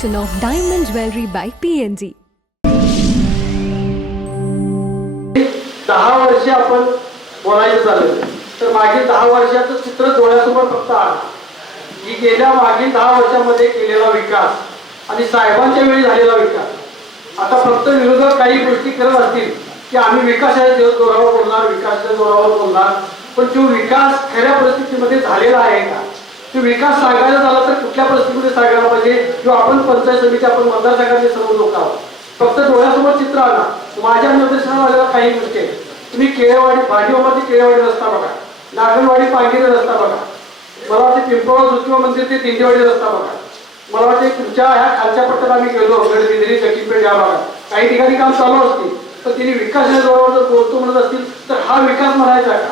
collection of diamond jewelry by PNG. दहा वर्ष आपण बोलायचं झालं तर मागील दहा वर्षाचं चित्र डोळ्यासमोर फक्त आण. की गेल्या मागील दहा वर्षामध्ये केलेला विकास आणि साहेबांच्या वेळी झालेला विकास. आता फक्त विरोधक काही गोष्टी करत असतील की आम्ही विकासाच्या जोरावर बोलणार विकासाच्या जोरावर बोलणार पण जो विकास खऱ्या परिस्थितीमध्ये झालेला आहे का? तो विकास सांगायला झाला तर कुठल्या परिस्थितीमध्ये सांगायला पाहिजे? किंवा आपण पंचायत समिती आपण मतदारसंघातले सर्व लोक आहोत. फक्त डोळ्यासमोर चित्र आला माझ्या निदर्शनाला आलेल्या काही गोष्टी आहेत. तुम्ही केळेवाडी भाजीवाडी केळेवाडी रस्ता बघा. नागलवाडी पांगिरे रस्ता बघा. मला वाटते पिंपळा ज्योतिबा मंदिर ते दिंडेवाडी रस्ता बघा. मला वाटते तुमच्या ह्या खालच्या पट्ट्यात आम्ही गेलो गडबिंद्री जकीपेठ या भागात. काही ठिकाणी काम चालू असतील पण तिने विकास जोरावर जर बोलतो म्हणत असतील तर हा विकास म्हणायचा का?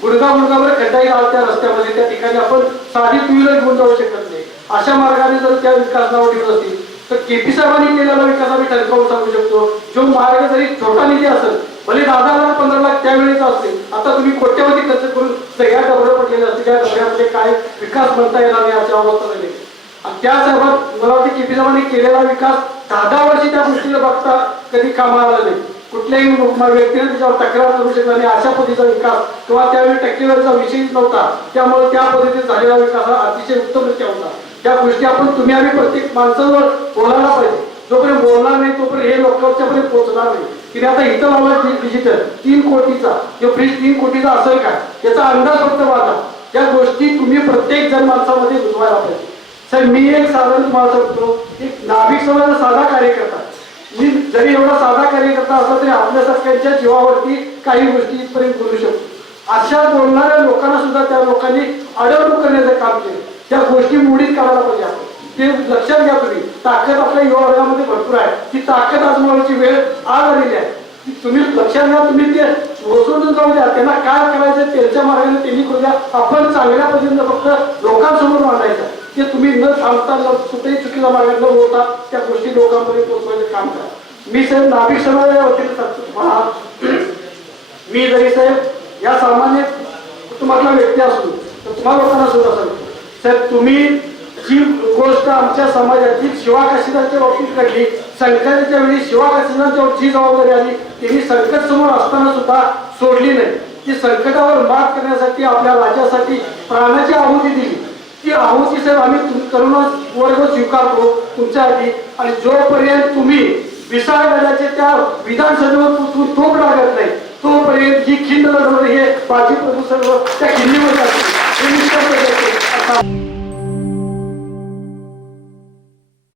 गुडगा गुडगावर खड्डाही आला त्या रस्त्यामध्ये त्या ठिकाणी आपण साधी टू व्हीलर घेऊन जाऊ शकत नाही. अशा मार्गाने जर त्या विकासावर ठेवत असतील तर केपी साहेबांनी केलेला विकास आम्ही ठरकावून सांगू शकतो. जो मार्ग जरी छोटा निधी असेल भले दहा हजार पंधरा लाख त्यावेळेचा असतील आता तुम्ही कोट्यावधी खर्च करून सगळ्या डबऱ्या पडलेले असतील त्या डबऱ्यामध्ये काय विकास म्हणता येणार नाही अशा अवस्था झाली. आणि त्या साहेबात मला वाटतं केपी साहेबांनी केलेला विकास दहा दहा वर्षी त्या गोष्टीला बघता कधी कामाला आला नाही. कुठल्याही व्यक्तीने त्याच्यावर तक्रार करू शकत नाही. अशा पद्धतीचा विकास किंवा त्यावेळी टक्केवारीचा विषयच नव्हता. त्यामुळे त्या पद्धतीने झालेला विकास हा अतिशय उत्तमरित्या होता. त्या गोष्टी आपण तुम्ही आम्ही प्रत्येक माणसावर बोलायला पाहिजे. जोपर्यंत बोलणार नाही तोपर्यंत हे लोकांच्या पर्यंत पोहोचणार नाही. की आता इथं लावला डिजिटल तीन कोटीचा. किंवा फ्रीज तीन कोटीचा असेल का याचा अंदाज फक्त माझा या गोष्टी तुम्ही प्रत्येक जण माणसामध्ये रुजवायला पाहिजे. सर मी एक साधारण तुम्हाला सांगतो. एक नाभिक समाजाचा साधा कार्यकर्ता. मी जरी एवढा साधा कार्यकर्ता असला तरी आपल्यासारख्यांच्या जीवावरती काही गोष्टी इथपर्यंत बोलू शकतो. अशा बोलणाऱ्या लोकांना सुद्धा त्या लोकांनी अडवणूक करण्याचं काम केलं. त्या गोष्टी मोडीत काढायला पाहिजे आपण. ते लक्षात घ्या तुम्ही. ताकद आपल्या युवा वर्गामध्ये भरपूर आहे. ती ताकद आजमावायची वेळ आज आलेली आहे. तुम्ही लक्षात घ्या तुम्ही ते ओसडून जाऊ द्या. त्यांना काय करायचं त्यांच्या मार्गाने त्यांनी करू द्या. आपण चांगल्या पद्धतीनं फक्त तुम्ही कुठेही चुकीचा मार्गात न होता त्या गोष्टी लोकांपर्यंत पोहोचवायचं काम करा. मी साहेब नाभिक समाजाच्या वतीने सांगतो मी जरी साहेब या सामान्य कुटुंबातला व्यक्ती असू तर तुम्हाला लोकांना सुद्धा सांगतो. साहेब तुम्ही जी गोष्ट आमच्या समाजातील शिवा काशीदांच्या बाबतीत घडली संकटाच्या वेळी शिवा काशीदांच्या जी जबाबदारी आली त्यांनी संकट समोर असताना सुद्धा सोडली नाही. ती संकटावर मात करण्यासाठी आपल्या राज्यासाठी प्राणाची आहुती दिली. की आहुजी साहेब आम्ही तुम- तरुण वर्ग स्वीकारतो तुमच्यासाठी. आणि जोपर्यंत तुम्ही विसाळगडाचे त्या विधानसभेवर पुसून तोप लागत नाही तोपर्यंत ही खिंड लढवणे हे बाजी प्रभू सर्व त्या खिंडीवर जाते